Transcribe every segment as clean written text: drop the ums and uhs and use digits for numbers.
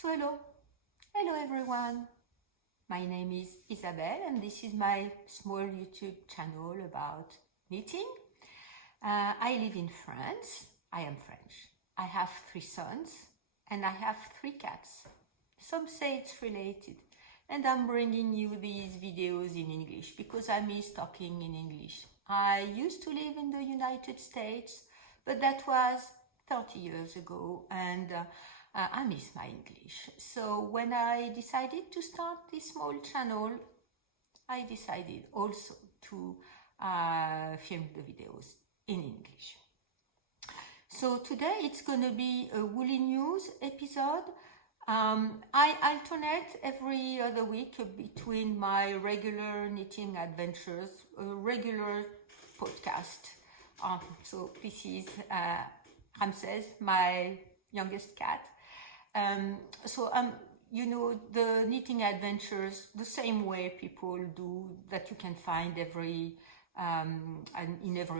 So hello everyone. My name is Isabelle and this is my small YouTube channel about knitting. I live in France. I am French. I have 3 sons and I have 3 cats. Some say it's related, and I'm bringing you these videos in English because I miss talking in English. I used to live in the United States, but that was 30 years ago, and I miss my English. So when I decided to start this small channel, I decided also to film the videos in English. So today it's going to be a woolly news episode. I alternate every other week between my regular knitting adventures, a regular podcast. So this is Ramses, my youngest cat. You know, the knitting adventures, the same way people do that you can find in every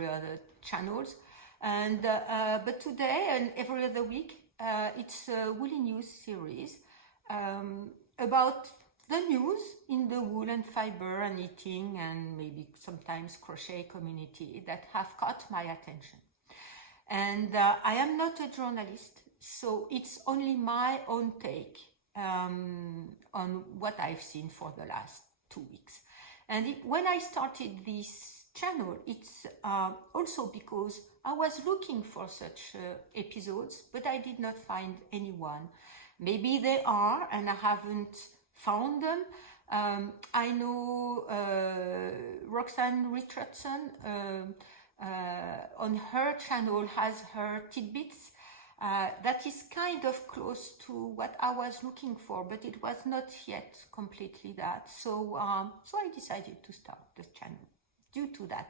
other channels. And but today and every other week, it's a woolly news series about the news in the wool and fiber and knitting and maybe sometimes crochet community that have caught my attention. And I am not a journalist, so it's only my own take on what I've seen for the last 2 weeks. And when I started this channel, it's also because I was looking for such episodes, but I did not find anyone. Maybe they are, and I haven't found them. I know Roxanne Richardson on her channel has her tidbits. That is kind of close to what I was looking for, but it was not yet completely that. So I decided to start the channel due to that,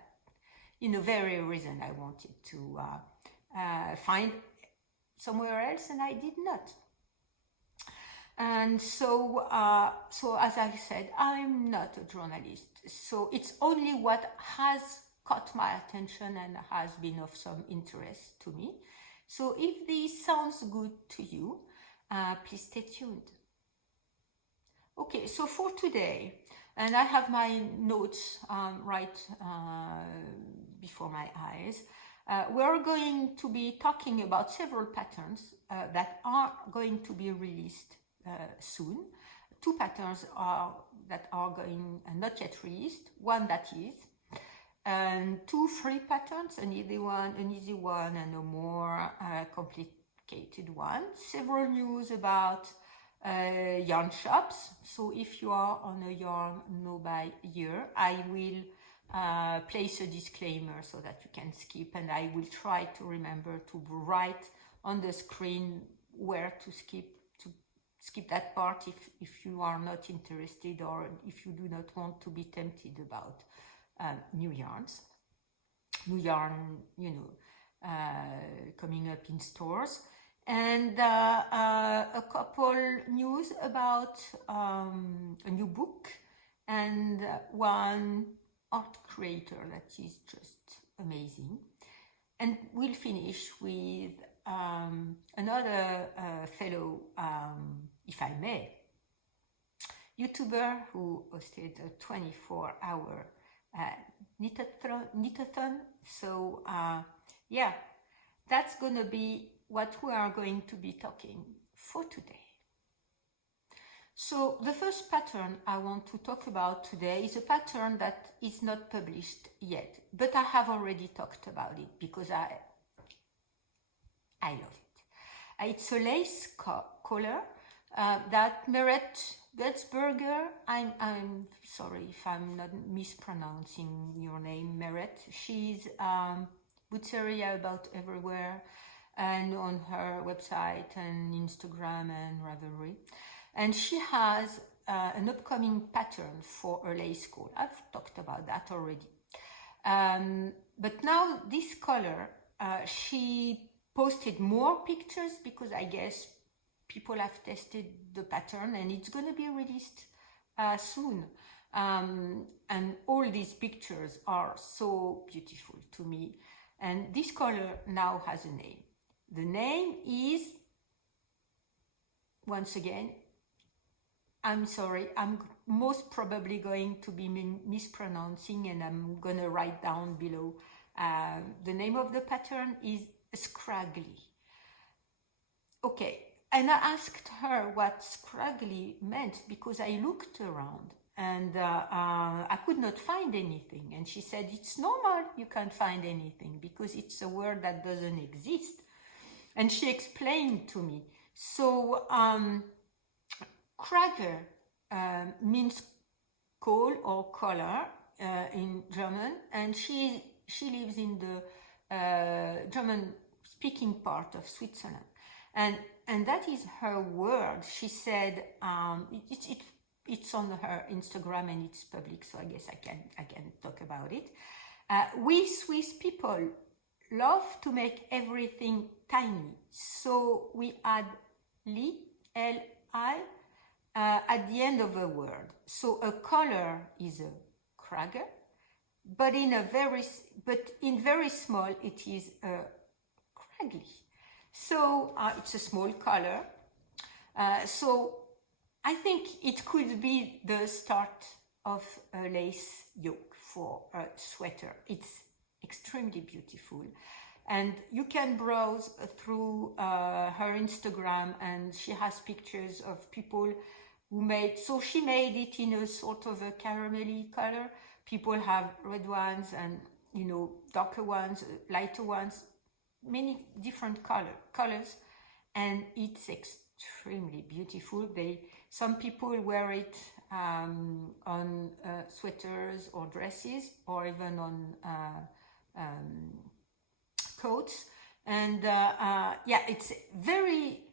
very reason I wanted to find somewhere else, and I did not. And so as I said, I'm not a journalist. So it's only what has caught my attention and has been of some interest to me. So if this sounds good to you, please stay tuned. Okay, so for today, and I have my notes right before my eyes, we're going to be talking about several patterns that are going to be released soon. 2 patterns that are going not yet released, one that is, and 2 free patterns, an easy one, and a more complicated one. Several news about yarn shops. So if you are on a yarn no buy year, I will place a disclaimer so that you can skip, and I will try to remember to write on the screen where to skip that part if you are not interested, or if you do not want to be tempted about new yarn, coming up in stores, and a couple news about a new book and one art creator that is just amazing. And we'll finish with another fellow, if I may, YouTuber who hosted a 24-hour knitathon. So yeah, that's gonna be what we are going to be talking for today. So the first pattern I want to talk about today is a pattern that is not published yet, but I have already talked about it because I love it. It's a lace collar that Meret Gutzberger, I'm sorry if I'm not mispronouncing your name, Meret. She's Butteria about everywhere, and on her website and Instagram and Ravelry. And she has an upcoming pattern for a lace collar. I've talked about that already. But now this color, she posted more pictures because I guess people have tested the pattern, and it's going to be released soon. And all these pictures are so beautiful to me. And this color now has a name. The name is once again, I'm sorry, I'm most probably going to be mispronouncing, and I'm gonna write down below. The name of the pattern is Scraggly. Okay, and I asked her what scraggly meant because I looked around and I could not find anything. And she said, it's normal, you can't find anything because it's a word that doesn't exist. And she explained to me. So, Krage means coal or color in German, and she lives in the German-speaking part of Switzerland. And that is her word. She said it's on her Instagram and it's public, so I guess I can talk about it. We Swiss people love to make everything tiny, so we add li, L-I, at the end of a word. So a color is a krage, but in very small it is a kragly. So it's a small color. So I think it could be the start of a lace yoke for a sweater. It's extremely beautiful. And you can browse through her Instagram, and she has pictures of people who made, so she made it in a sort of a caramelly color. People have red ones and, darker ones, lighter ones, many different colors, and it's extremely beautiful. Some people wear it on sweaters or dresses, or even on coats, and it's very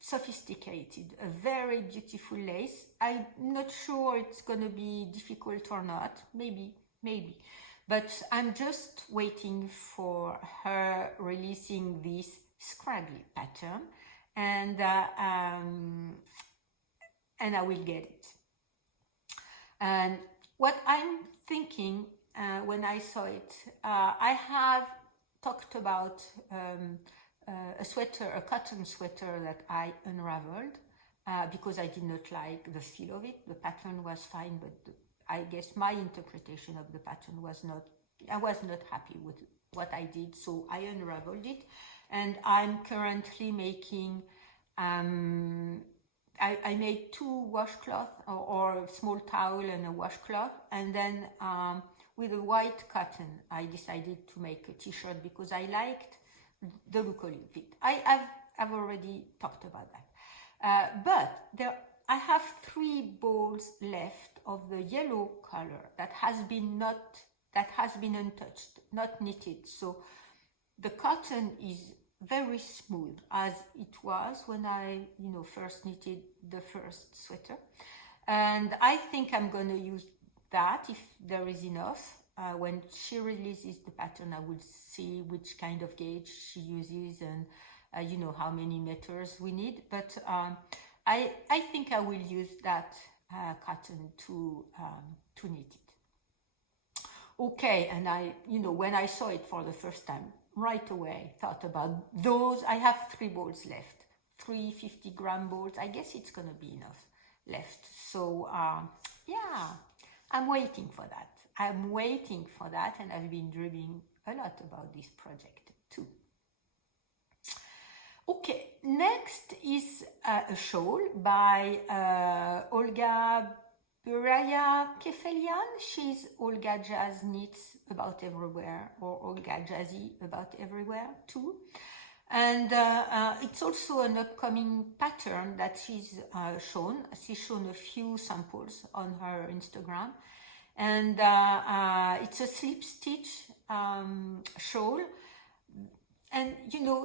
sophisticated, a very beautiful lace. I'm not sure it's gonna be difficult or not, maybe, but I'm just waiting for her releasing this scraggly pattern, and I will get it. And what I'm thinking when I saw it, I have talked about a cotton sweater that I unraveled because I did not like the feel of it. The pattern was fine, but I guess my interpretation of the pattern was not, I was not happy with what I did, so I unraveled it. And I'm currently making, I made 2 washcloths or a small towel and a washcloth, and then with a white cotton, I decided to make a t-shirt because I liked the look of it. I've already talked about that. But I have 3 balls left of the yellow color that has been untouched, not knitted. So the cotton is very smooth, as it was when I, first knitted the first sweater. And I think I'm going to use that if there is enough. When she releases the pattern, I will see which kind of gauge she uses and how many meters we need. But I think I will use that cotton to knit it. Okay, and when I saw it for the first time, right away thought about those. I have 3 balls left, 3 50-gram balls. I guess it's gonna be enough left. So I'm waiting for that. And I've been dreaming a lot about this project too. Okay, next is a shawl by Olga Buraya-Kefelian. She's Olga Jazz Knits About Everywhere, or Olga Jazzy About Everywhere too. And it's also an upcoming pattern that she's shown. She's shown a few samples on her Instagram. And it's a slip stitch shawl. And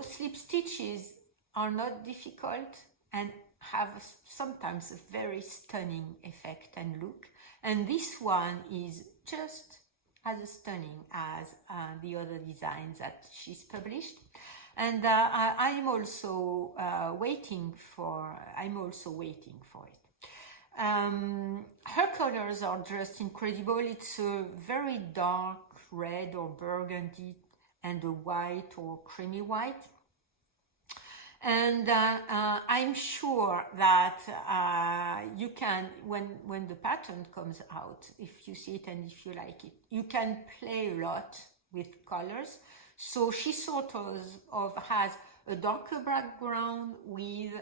slip stitches are not difficult and have sometimes a very stunning effect and look. And this one is just as stunning as the other designs that she's published. And I'm also waiting for it. Her colors are just incredible. It's a very dark red or burgundy and a white or creamy white. And I'm sure that you can, when the pattern comes out, if you see it and if you like it, you can play a lot with colors. So she sort of has a darker background with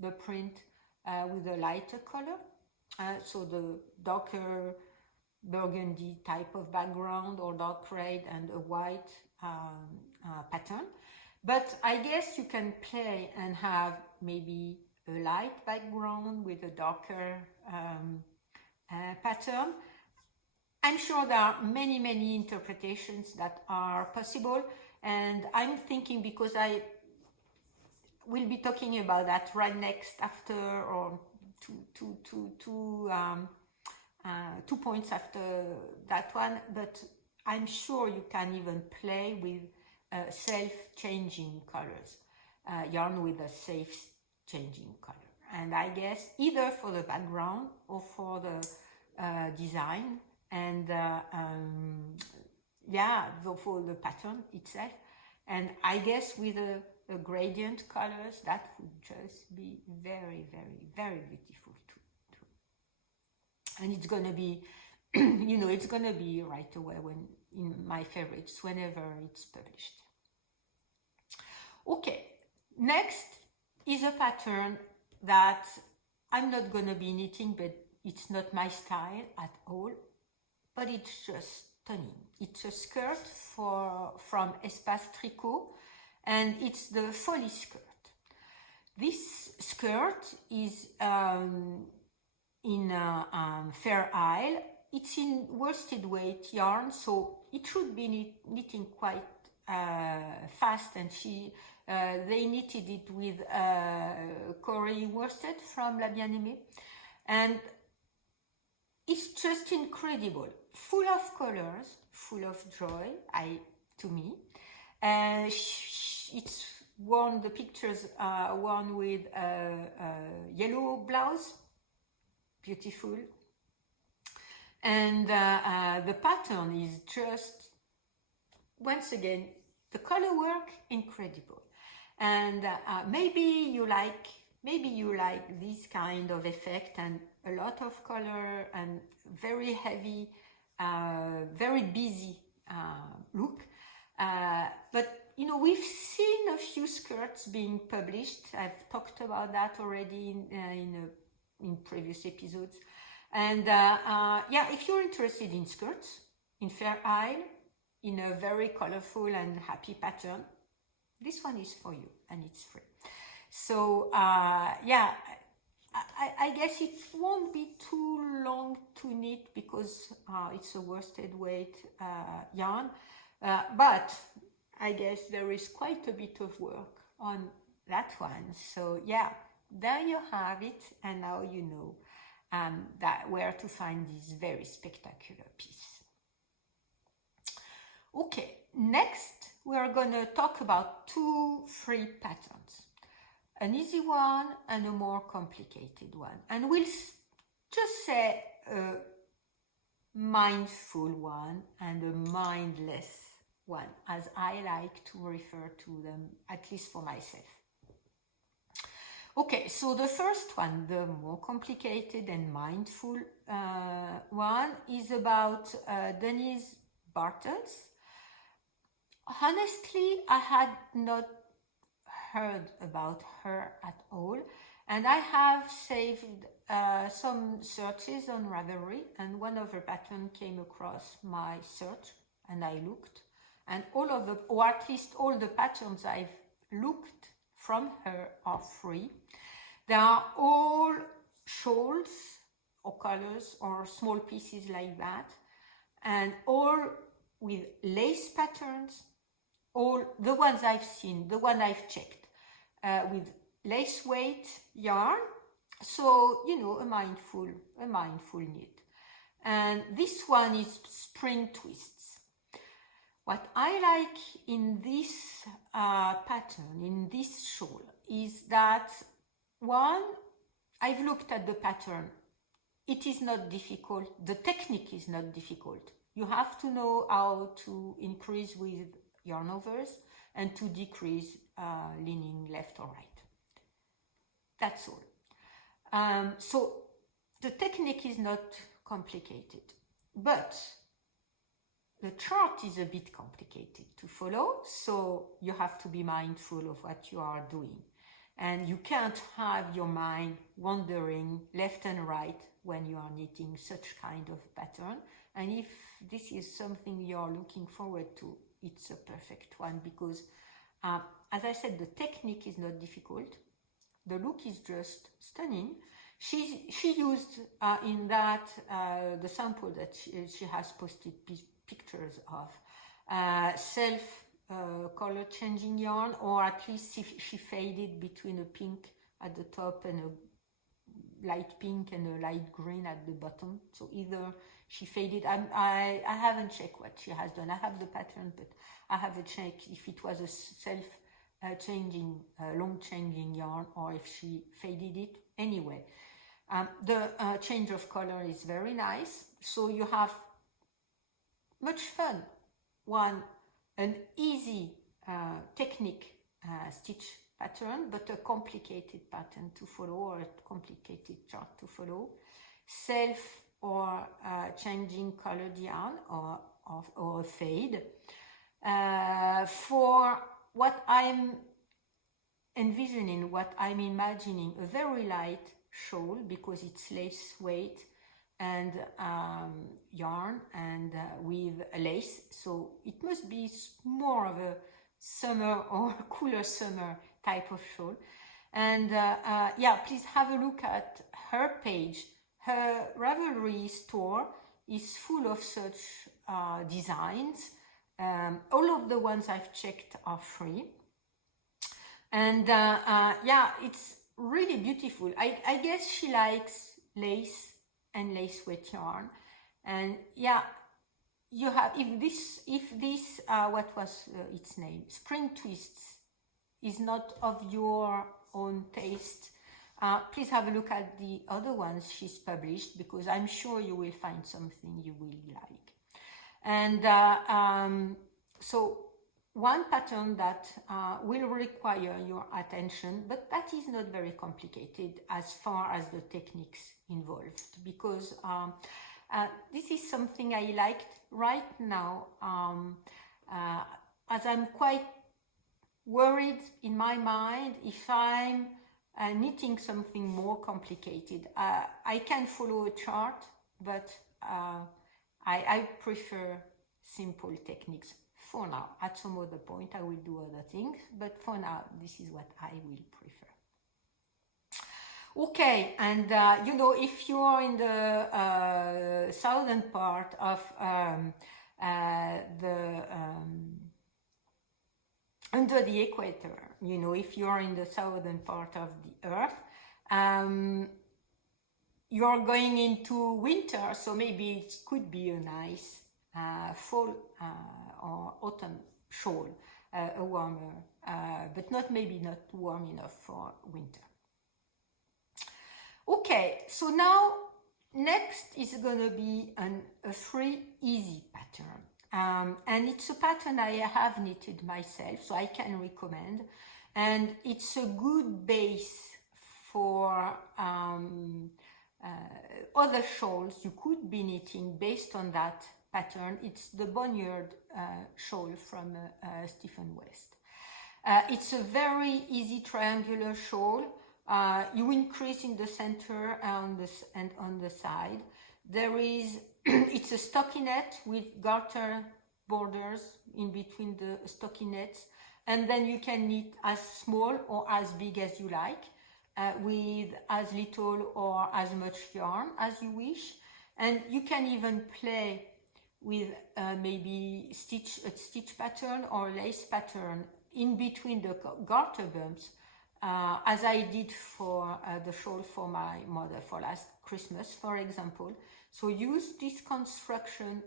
the print with a lighter color. So the darker burgundy type of background or dark red and a white pattern. But I guess you can play and have maybe a light background with a darker pattern. I'm sure there are many interpretations that are possible, and I'm thinking, because I will be talking about that right next after, or two points after that one, but I'm sure you can even play with self-changing colors, yarn with a self-changing color. And I guess either for the background or for the design, and for the pattern itself. And I guess with a gradient colors, that would just be very beautiful too. And it's gonna be, it's gonna be right away when in my favorites whenever it's published. Okay, next is a pattern that I'm not gonna be knitting, but it's not my style at all, but it's just stunning. It's a skirt from Espace Tricot, and it's the Folly skirt. This skirt is in Fair Isle. It's in worsted weight yarn, so it should be knitting quite fast, and they knitted it with Corey worsted from La Bien-Aimée, and it's just incredible, full of colors, full of joy, to me. It's worn, the pictures are worn with a yellow blouse, beautiful. And the pattern is just, once again, the color work, incredible. And maybe you like this kind of effect, and a lot of color and very heavy, very busy look. But we've seen a few skirts being published. I've talked about that already in previous episodes. And if you're interested in skirts in Fair Isle, in a very colorful and happy pattern, this one is for you, and it's free. So I guess it won't be too long to knit, because it's a worsted weight yarn, but I guess there is quite a bit of work on that one. So there you have it, and now you know that where to find this very spectacular piece. Okay, next we're gonna talk about two free patterns, an easy one and a more complicated one, and we'll just say a mindful one and a mindless one, as I like to refer to them, at least for myself. Okay, so the first one, the more complicated and mindful one, is about Denise Bartels. Honestly, I had not heard about her at all, and I have saved some searches on Ravelry, and one of her patterns came across my search, and I looked, and all of the, or at least all the patterns I've looked from her are free. They are all shawls or colors or small pieces like that, and all with lace patterns. All the ones I've seen, the one I've checked, with lace weight yarn. So a mindful knit. And this one is spring twists. What I like in this pattern, in this shawl, is that one, I've looked at the pattern. It is not difficult. The technique is not difficult. You have to know how to increase with yarn overs. and to decrease leaning left or right. That's all. So the technique is not complicated, but the chart is a bit complicated to follow, so you have to be mindful of what you are doing. And you can't have your mind wandering left and right when you are knitting such kind of pattern. And if this is something you're looking forward to, it's a perfect one, because as I said, the technique is not difficult. The look is just stunning. She used in that the sample that she has posted pictures of self color changing yarn, or at least she faded between a pink at the top and a light pink and a light green at the bottom. So either she faded. I haven't checked what she has done. I have the pattern, but I haven't checked if it was a self changing, long changing yarn, or if she faded it. Anyway, the change of color is very nice. So you have much fun. An easy technique stitch pattern, but a complicated pattern to follow, or a complicated chart to follow. Self or changing colored yarn, or a fade. For what I'm envisioning, what I'm imagining, a very light shawl, because it's lace weight and yarn and with a lace, so it must be more of a summer or cooler summer type of shawl. And yeah, please have a look at her page. Her Ravelry store is full of such designs. All of the ones I've checked are free, and yeah, it's really beautiful. I guess she likes lace and lace weight yarn. And yeah, you have, if this what was its name, Spring Twists, is not of your own taste, please have a look at the other ones she's published, because I'm sure you will find something you will like. And so one pattern that will require your attention, but that is not very complicated as far as the techniques involved, because this is something I liked right now, as I'm quite worried in my mind if I'm knitting something more complicated. I can follow a chart, but I prefer simple techniques for now. At some other point I will do other things, but for now this is what I will prefer. Okay, and you know, if you are in the southern part of under the equator, you know, if you are in the southern part of the earth, you are going into winter, so maybe it could be a nice fall or autumn shawl, a warmer, but maybe not warm enough for winter. Okay, so now next is gonna be a free easy pattern, and it's a pattern I have knitted myself, so I can recommend, and it's a good base for other shawls you could be knitting based on that pattern. It's the Bonneyard shawl from Stephen West. It's a very easy triangular shawl. You increase in the center and on the side. There is it's a stockinette with garter borders in between the stockinettes, and then you can knit as small or as big as you like, with as little or as much yarn as you wish. And you can even play with maybe a stitch pattern or lace pattern in between the garter bumps, as I did for the shawl for my mother for last Christmas, for example. So use this construction,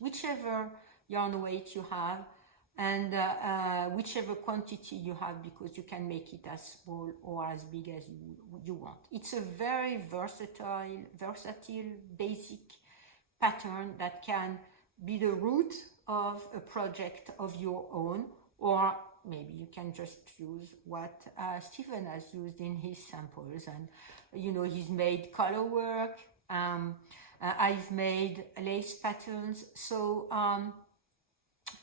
whichever yarn weight you have, and whichever quantity you have, because you can make it as small or as big as you want. It's a very versatile, basic pattern that can be the root of a project of your own, or maybe you can just use what Stephen has used in his samples. And he's made color work. I've made lace patterns. So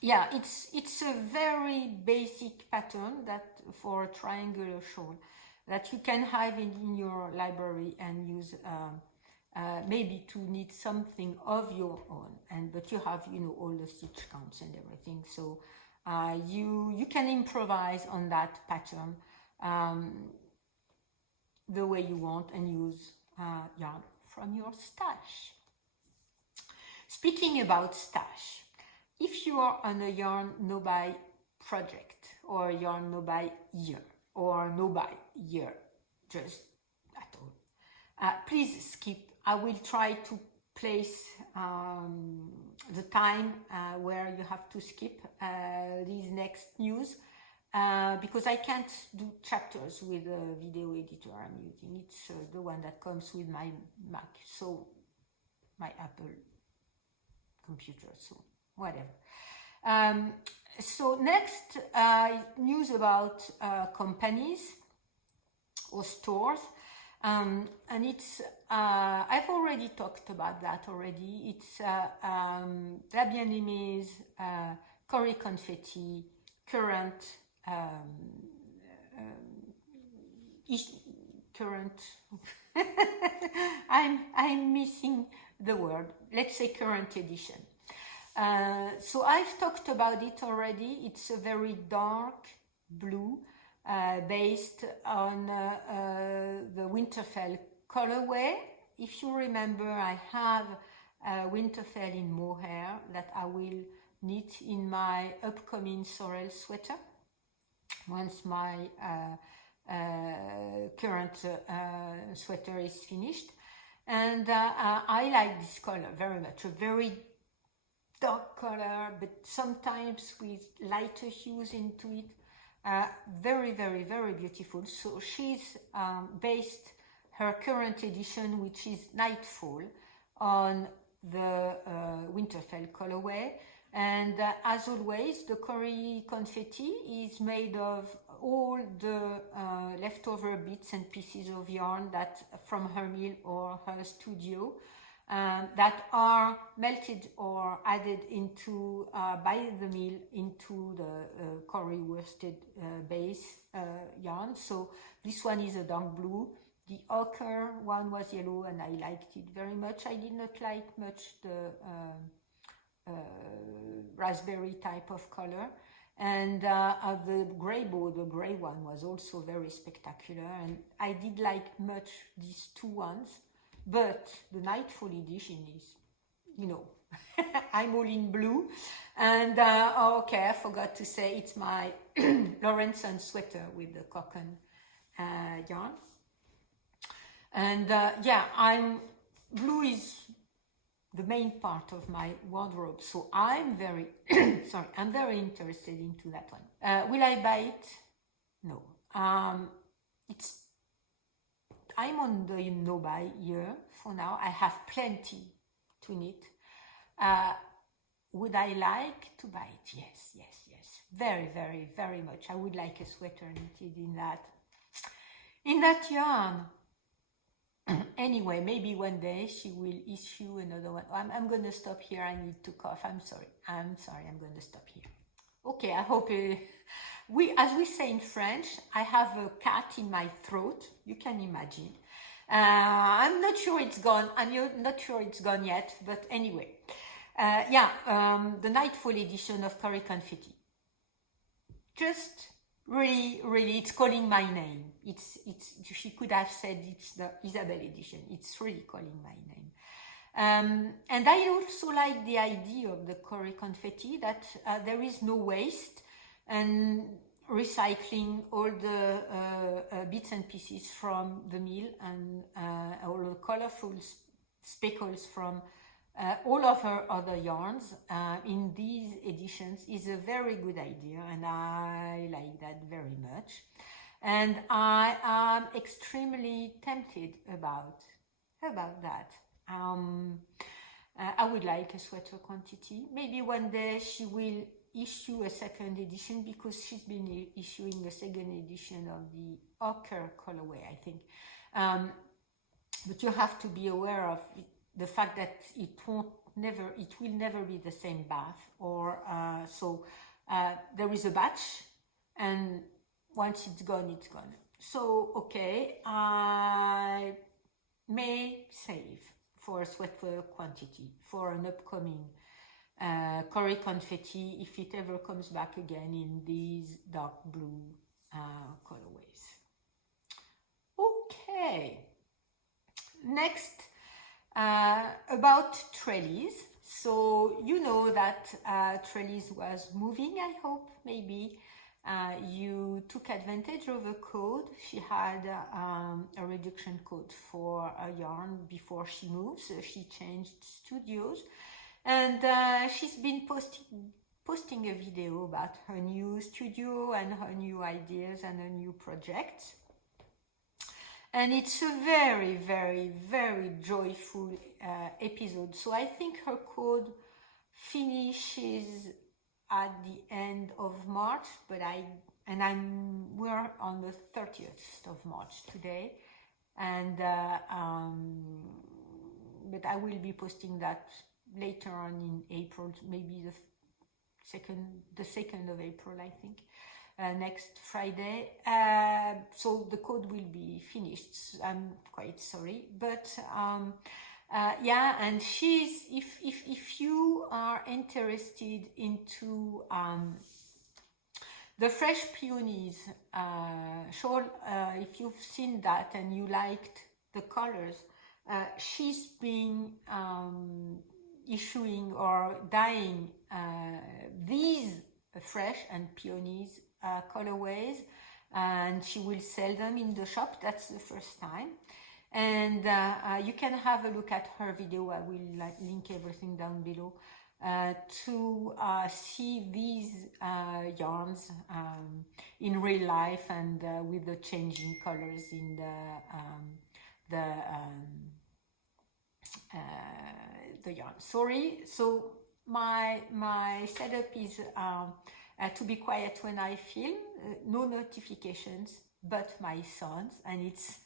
yeah, it's a very basic pattern that for a triangular shawl that you can have in your library and use maybe to knit something of your own. But you have all the stitch counts and everything, so you can improvise on that pattern the way you want and use yarn from your stash. Speaking about stash, if you are on a yarn no buy project or yarn no buy year or no buy year just at all, please skip. I will try to place the time where you have to skip these next news because I can't do chapters with the video editor I'm using. It's the one that comes with my Mac, so my Apple computer, so whatever. So next, news about companies or stores. And it's, I've already talked about that already. It's La Bien-Aimée, Cory Confetti, Current, I'm missing the word. Let's say Current Edition. So I've talked about it already. It's a very dark blue, based on the Winterfell colorway. If you remember, I have Winterfell in mohair that I will knit in my upcoming sorrel sweater once my current sweater is finished. And I like this color very much, a very dark color, but sometimes with lighter hues into it. Very, very, very beautiful. So she's based her current edition, which is Nightfall, on the Winterfell colorway. And as always, the Cory Confetti is made of all the leftover bits and pieces of yarn that from her mill or her studio that are melted or added into by the mill into the Cory worsted base yarn. So this one is a dark blue. The ochre one was yellow, and I liked it very much. I did not like much the raspberry type of color. And the grey bow, the grey one, was also very spectacular, and I did like much these two ones. But the Nightfall edition is, I'm all in blue. And okay, I forgot to say it's my Lawrenson sweater with the cotton yarn. And yeah, blue is the main part of my wardrobe, so I'm very sorry, I'm very interested into that one. Will I buy it? No. I'm on the no-buy year for now. I have plenty to knit. Would I like to buy it? Yes, yes, yes. Very, very, very much. I would like a sweater knitted in that yarn. Anyway, maybe one day she will issue another one. I'm going to stop here. I need to cough. I'm sorry. I'm going to stop here. Okay, I hope as we say in French, I have a cat in my throat. You can imagine. I'm not sure it's gone. I'm not sure it's gone yet. But anyway, the Nightfall edition of Cory Confetti. Just really, really, it's calling my name. She could have said it's the Isabel edition. It's really calling my name. And I also like the idea of the Cory Confetti that there is no waste, and recycling all the bits and pieces from the mill and all the colorful speckles from all of her other yarns in these editions is a very good idea, and I like that very much. And I am extremely tempted about that. I would like a sweater quantity. Maybe one day she will issue a second edition because she's been issuing a second edition of the ochre colorway, I think. But you have to be aware of the fact that it will never be the same bath, or there is a batch, and once it's gone, it's gone. So okay, I may save for a sweater quantity for an upcoming Curry Confetti if it ever comes back again in these dark blue colorways. Okay, next about trellis. So you know that trellis was moving, I hope, maybe. You took advantage of a code. She had a reduction code for a yarn before she moves. She changed studios, and she's been posting a video about her new studio and her new ideas and her new projects. And it's a very, very, very joyful episode. So I think her code finishes at the end of March, but we're on the 30th of March today, and but I will be posting that later on in April, maybe the 2nd of April, I think, next Friday. So the code will be finished. I'm quite sorry, but yeah, and she's, if you are interested into the Fresh Peonies shawl, if you've seen that and you liked the colors, she's been issuing or dyeing these Fresh and Peonies colorways, and she will sell them in the shop. That's the first time. And you can have a look at her video. I will link everything down below to see these yarns in real life and with the changing colors in the yarn. Sorry. So my setup is to be quiet when I film. No notifications, but my sons, and it's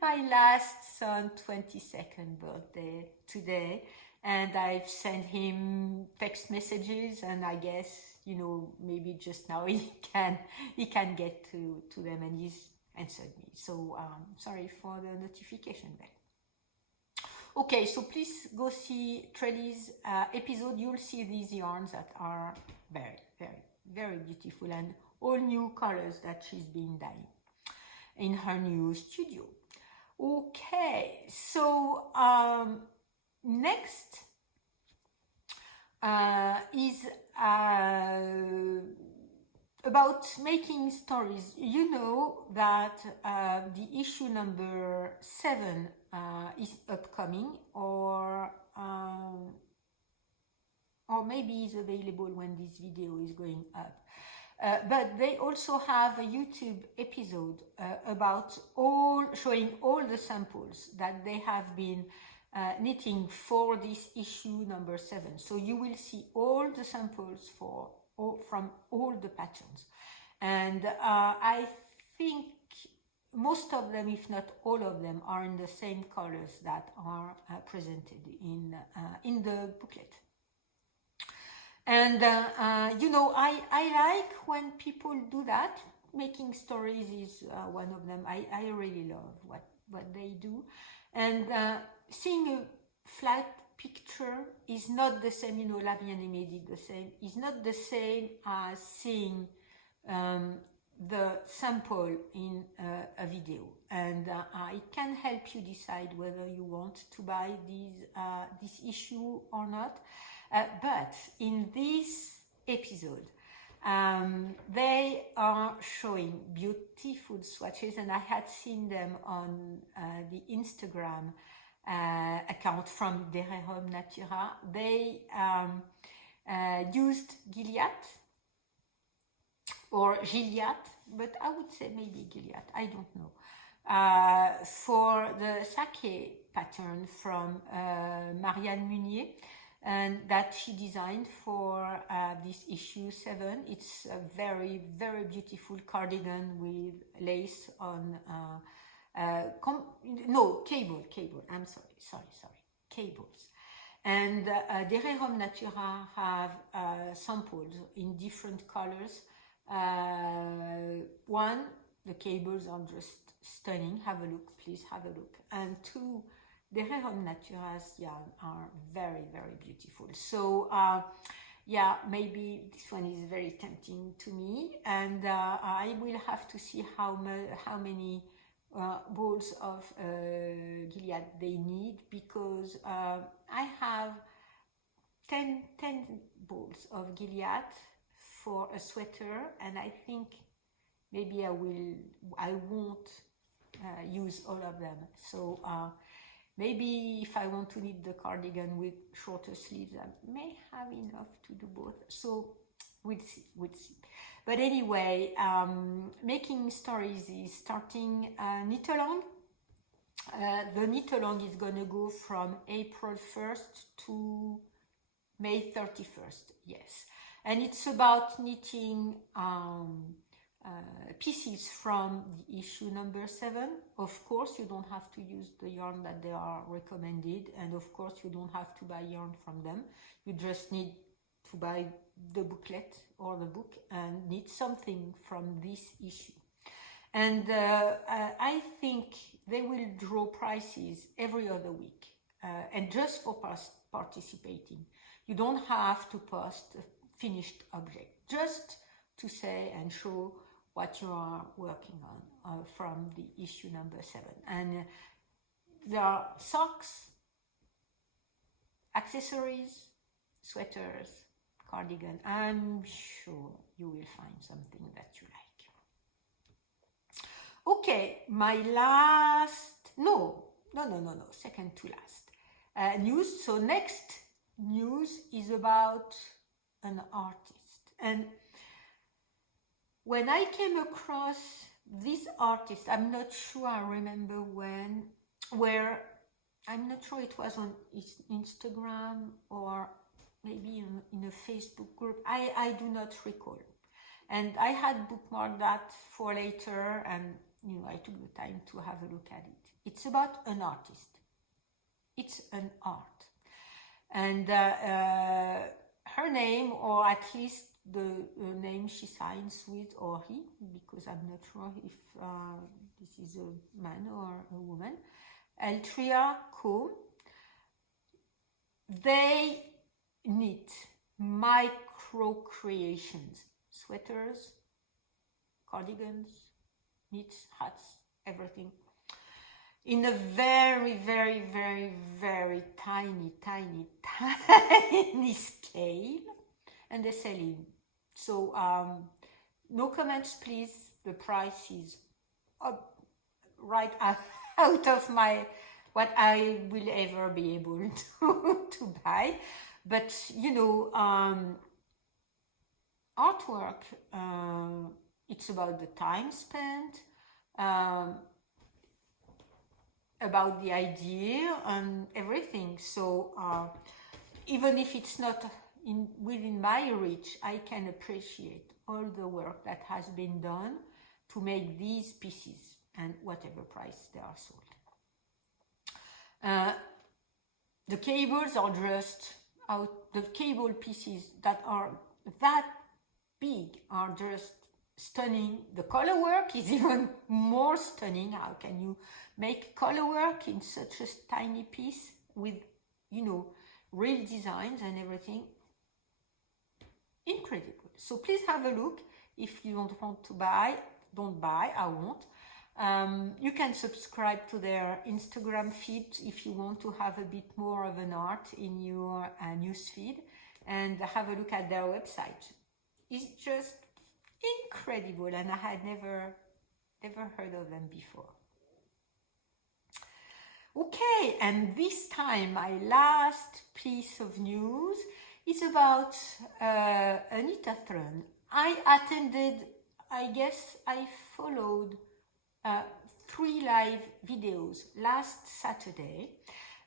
my last son's 22nd birthday today, and I've sent him text messages, and I guess, you know, maybe just now he can get to them, and he's answered me. So sorry for the notification bell. Okay, so please go see Trellis episode. You'll see these yarns that are very, very, very beautiful, and all new colors that she's been dyeing in her new studio. Okay, so next is about making stories. You know that the issue number 7 is upcoming, or maybe is available when this video is going up. But they also have a YouTube episode about showing all the samples that they have been knitting for this issue number 7. So you will see all the samples from all the patterns, and I think most of them, if not all of them, are in the same colors that are presented in the booklet. And you know, I like when people do that. Making stories is one of them. I really love what they do, and seeing a flat picture is not the same. You know, La Bien-Aimée did the same. It's not the same as seeing the sample in a video, and it can help you decide whether you want to buy this issue or not. But in this episode, they are showing beautiful swatches, and I had seen them on the Instagram account from Derrière Natura. They used Gilead or Gilliatt, but I would say maybe Gilead, I don't know, for the sake pattern from Marianne Munier. and that she designed for this issue 7. It's a very, very beautiful cardigan with lace on, cable, I'm sorry, cables. And Dere Homme Natura have samples in different colors. One, the cables are just stunning. Have a look, please have a look. And two, Dere Homme Natura's yarn are very, very beautiful. So yeah, maybe this one is very tempting to me, and I will have to see how many balls of Gilead they need, because I have 10 balls of Gilead for a sweater, and I think maybe I won't use all of them. So maybe if I want to knit the cardigan with shorter sleeves, I may have enough to do both. So we'll see. But anyway, Making Stories is starting knit along. The knit along is going to go from April 1st to May 31st. Yes. And it's about knitting pieces from the issue number 7. Of course, you don't have to use the yarn that they are recommended, and of course you don't have to buy yarn from them. You just need to buy the booklet or the book and knit something from this issue. And I think they will draw prices every other week, and just for participating. You don't have to post a finished object, just to say and show what you are working on from the issue number 7. And there are socks, accessories, sweaters, cardigan. I'm sure you will find something that you like. Okay, my last, second to last news. So next news is about an artist. And when I came across this artist, I'm not sure I remember where, I'm not sure it was on Instagram or maybe in a Facebook group. I do not recall. And I had bookmarked that for later, and I took the time to have a look at it. It's about an artist. It's an art. And her name, or at least the name she signs with, or he, because I'm not sure if this is a man or a woman, Althea Crome. They knit micro creations, sweaters, cardigans, knits, hats, everything, in a very, very, very, very tiny scale, and they sell in. So no comments, please. The price is up, right out of my what I will ever be able to buy. But artwork, it's about the time spent, about the idea and everything. So even if it's not within my reach, I can appreciate all the work that has been done to make these pieces, and whatever price they are sold. The cables are just out. The cable pieces that are that big are just stunning. The color work is even more stunning. How can you make color work in such a tiny piece with, real designs and everything? Incredible. So please have a look. If you don't want to buy, don't buy. I won't. You can subscribe to their Instagram feed if you want to have a bit more of an art in your news feed, and have a look at their website. It's just incredible, and I had never heard of them before. Okay, and this time my last piece of news is about a knitathon. I attended, I followed 3 live videos last Saturday,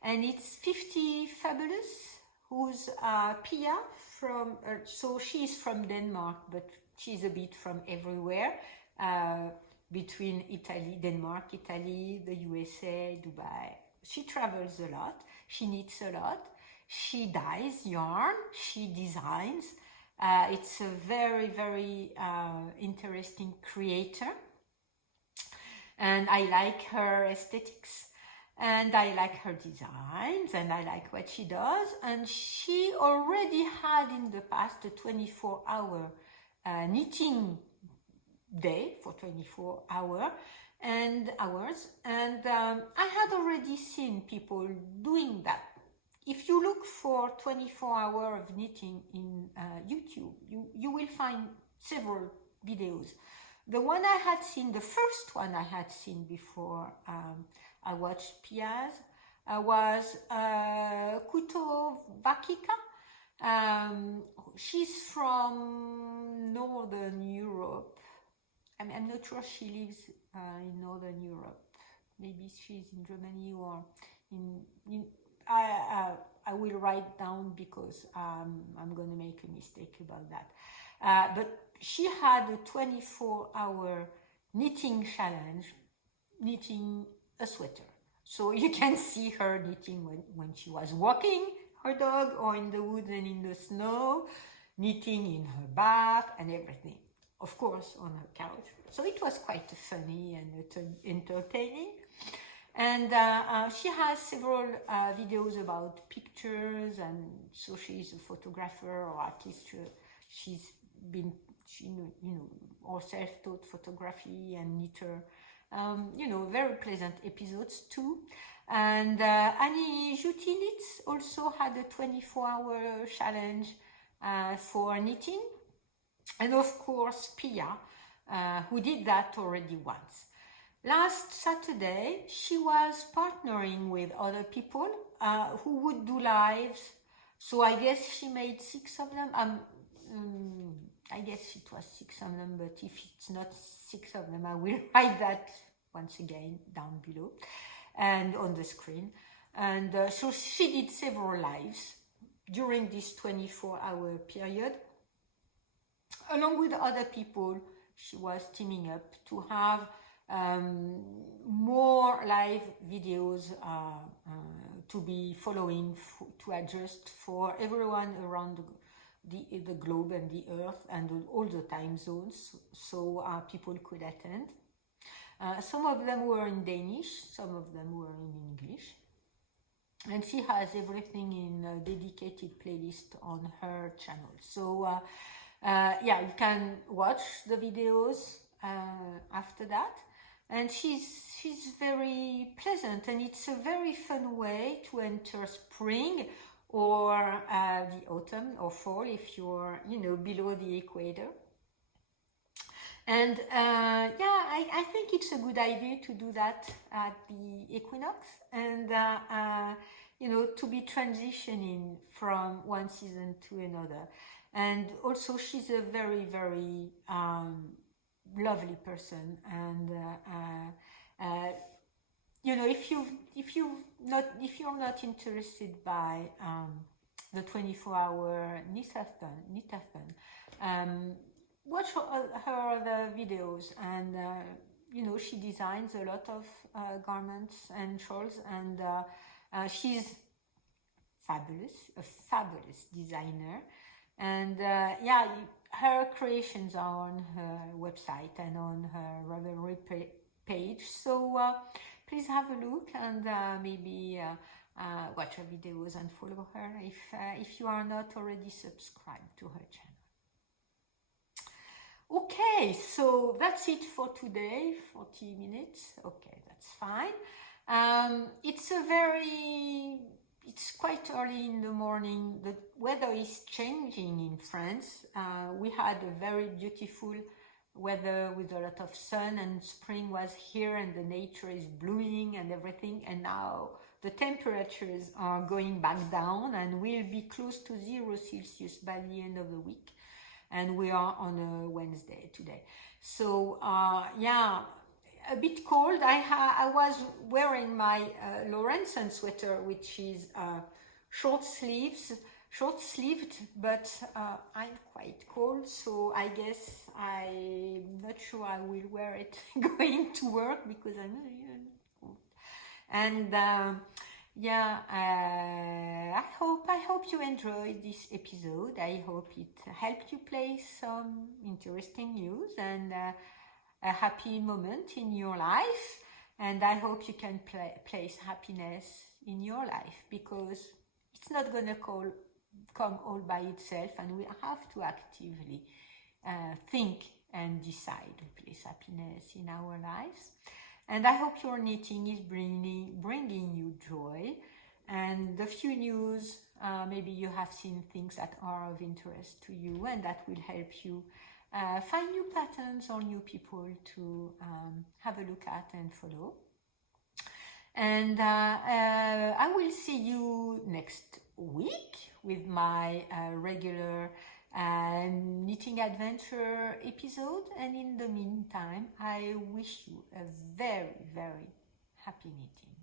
and it's 50 fabulous who's Pia from, so she's from Denmark, but she's a bit from everywhere, between Italy, Denmark, Italy, the USA, Dubai. She travels a lot, she knits a lot, she dyes yarn, she designs. It's a very, very interesting creator. And I like her aesthetics, and I like her designs, and I like what she does. And she already had in the past a 24-hour knitting day for 24 hours, and I had already seen people doing that. If you look for 24 hours of knitting in YouTube, you will find several videos. The one I had seen, the first one I had seen before I watched Pia's, was Kuto Vakika. She's from Northern Europe. I'm not sure she lives in Northern Europe. Maybe she's in Germany or I will write down because I'm going to make a mistake about that. But she had a 24-hour knitting challenge, knitting a sweater. So you can see her knitting when she was walking her dog or in the woods and in the snow, knitting in her bath and everything. Of course, on her couch. So it was quite funny and entertaining. And she has several videos about pictures, and so she's a photographer, or at least she's been, or self-taught photography and knitter. Very pleasant episodes too. And Annie Jutinitz also had a 24-hour challenge for knitting. And of course, Pia, who did that already once. Last Saturday, she was partnering with other people who would do lives. So I guess she made 6 of them. I guess it was 6 of them, but if it's not 6 of them, I will write that once again down below and on the screen. And so she did several lives during this 24-hour period. Along with other people, she was teaming up to have more live videos to be following, to adjust for everyone around the globe and the earth and all the time zones, so people could attend. Some of them were in Danish, some of them were in English. And she has everything in a dedicated playlist on her channel. So you can watch the videos after that. And she's very pleasant, and it's a very fun way to enter spring or the autumn or fall if you're below the equator. And I think it's a good idea to do that at the equinox, and to be transitioning from one season to another. And also she's a very, very lovely person, and if you're not interested by the 24-hour knitathon, watch her other videos, and she designs a lot of garments and shawls, and she's fabulous, a fabulous designer. And her creations are on her website and on her Ravelry page. So please have a look, and maybe watch her videos and follow her if you are not already subscribed to her channel. Okay, so that's it for today. 40 minutes. Okay, that's fine. It's quite early in the morning. The weather is changing in France. We had a very beautiful weather with a lot of sun, and spring was here, and the nature is blooming and everything. And now the temperatures are going back down, and will be close to 0 Celsius by the end of the week. And we are on a Wednesday today. So a bit cold. I was wearing my Laurensen sweater, which is short sleeves, short-sleeved, but I'm quite cold, so I guess I'm not sure I will wear it going to work because I'm really cold. And yeah, I hope you enjoyed this episode. I hope it helped you place some interesting news and a happy moment in your life. And I hope you can place happiness in your life, because it's not going to come all by itself, and we have to actively think and decide to place happiness in our lives. And I hope your knitting is bringing you joy. And the few news, maybe you have seen things that are of interest to you, and that will help you find new patterns or new people to have a look at and follow. And I will see you next week with my regular knitting adventure episode. And in the meantime, I wish you a very, very happy knitting.